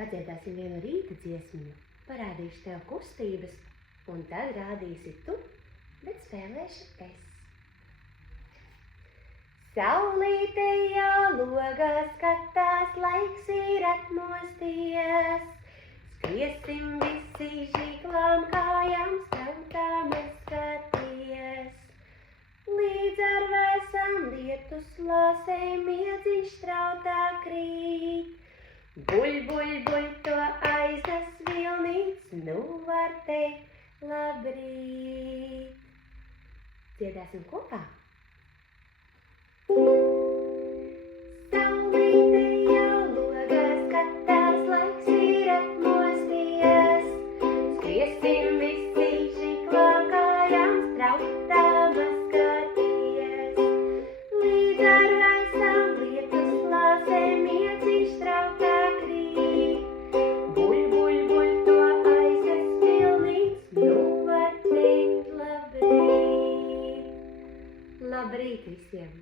Padziedāsim vienu rīta dziesmiņu. Parādīšu tev kustības, un tad rādīsi tu, bet spēlēšu es. Saulīte jau logā skatās, laiks ir atmosties. Skriesim visi žiglām kājām, strautām skaties. Līdz ar vēsām lietus lāsēm iedziņš strautā krīt. Buļ, buļ, buļ, to aiznes vilnīts, nu var teikt labrīt. Dziedāsim kopā! Saulīte jau logā skatās, laiks ir atmosties. Skriesim visi žiglām kājām, strautām skaties. Līdz ar vēsām lietus lāsēm iedziņš strautā krīt. Buļ, buļ, buļ, to aiznes vilnīts, nu var teikt labrīt. Labrīt visiem!